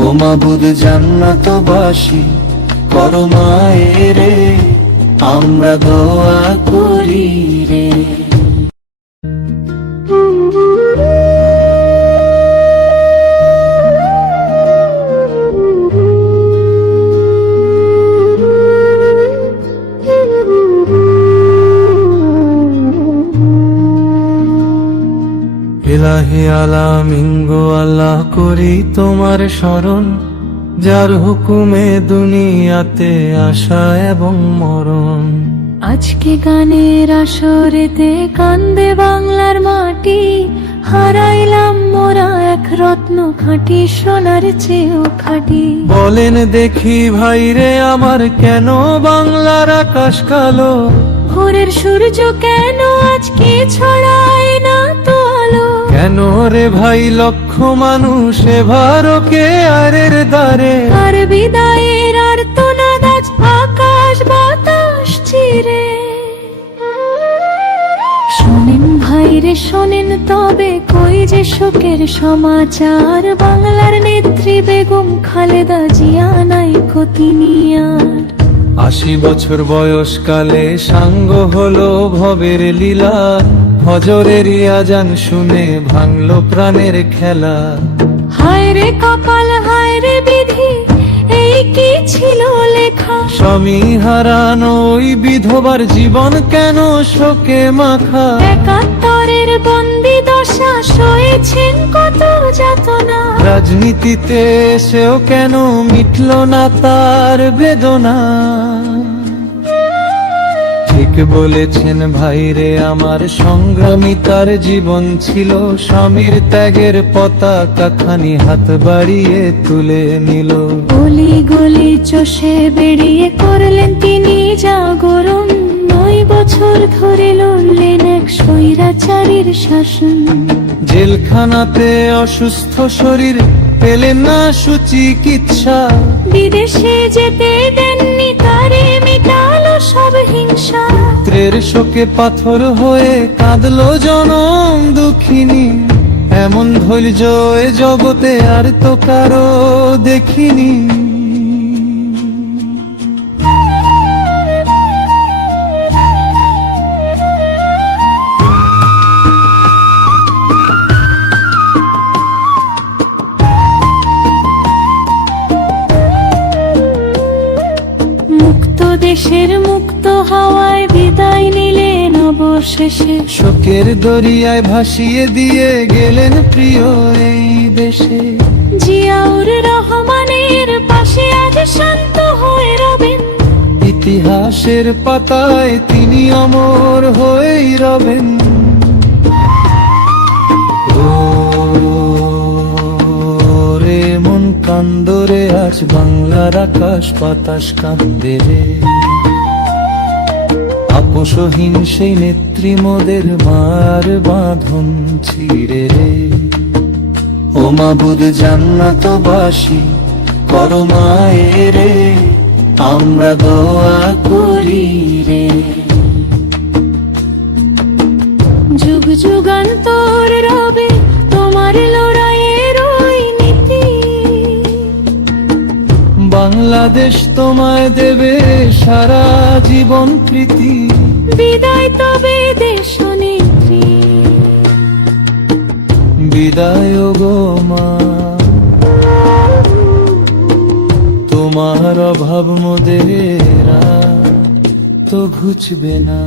ও মাবুদ জান্নাতবাসী করো মায়েরে, আমরা দোয়া করি রে। ইলাহি আলামিন গো আল্লাহ করি তোমার শরণ, যার হুকুমে দুনিয়াতে আসা এবং মরণ। আজকে গানের আসরেতে কান্দে বাংলার মাটি, হারাইলাম মোরা এক রত্ন খাঁটি সোনার চেয়েও খাঁটি। বলেন দেখি ভাইরে আমার, কেন বাংলার আকাশ কালো? ভোরের সূর্য কেন আজকে ছড়ায় না তো আলো? কেন রে ভাই লক্ষ মানুষ ভারকে আরের দ্বারে? আর বিদায়ের আর্তনাদ আজ আকাশ বাতাস চিরে। শোনেন ভাইরে শোনেন তবে কই যে শোকের সমাচার, বাংলার নেত্রী বেগম খালেদা জিয়া নাই কতিনিয়ার। 80 বছর বয়সকালে সাঙ্গ হলো ভবের লীলা, ফজরের আজান শুনে ভাঙলো প্রাণের খেলা। হায় রে কপাল হায় রে বিধি, এই কি ছিল লেখা? স্বামী হারানো ওই বিধবার জীবন কেন শোকে মাখা? ৭১-এর বন্দি দশা সয়েছেন কত যাতনা। রাজনীতিতে এসেও কেন মিটল না তার বেদনা? ঠিক বলেছেন ভাইরে আমার, সংগ্রামী তার জীবন ছিল, স্বামীর ত্যাগের পতাকা খানি হাত বাড়িয়ে তুলে নিল। গলি গলি চষে বেরিয়ে করলেন তিনি জাগরণ, ৯ বছর ধরে লড়লেন এক স্বৈরাচারীর শাসন। জেলখানাতে অসুস্থ শরীর পেলেন না সুচিকিৎসা, বিদেশে যেতে দেননি তারে, মিটালো সব হিংসা। পুত্রের শোকে পাথর হয়ে কাঁদলো জনম দুঃখিনী, এমন ধৈর্য এ জগতে আর তো কারো দেখিনি। মুক্ত দেশের মুক্ত হাওয়ায় বিদায় নিলেন অবশেষে, শোকের দরিয়ায় ভাসিয়ে দিয়ে গেলেন প্রিয় এই দেশে। জিয়াউর রহমানের পাশে আজ শান্ত হয়ে রবেন, ইতিহাসের পাতায় তিনি অমর হয়েই রবেন। ও রে মন কান্দরে আজ বাংলার আকাশ বাতাস কাঁদে রে, আপোষহীন সেই নেত্রী মোদের মার বাঁধন ছিঁড়ে রে। ও মাবুদ জান্নাতবাসী করো মায়েরে, আমরা দোয়া করি রে। যুগ যুগান্তর রবে তোমার লড়াইয়ের ওই নীতি, বাংলাদেশ তোমায় দেবে সারা জীবন প্রীতি। বিদায় তবে দেশনেত্রী, বিদায় গো মা, তোমার অভাব মোদের তো ঘুচবে না।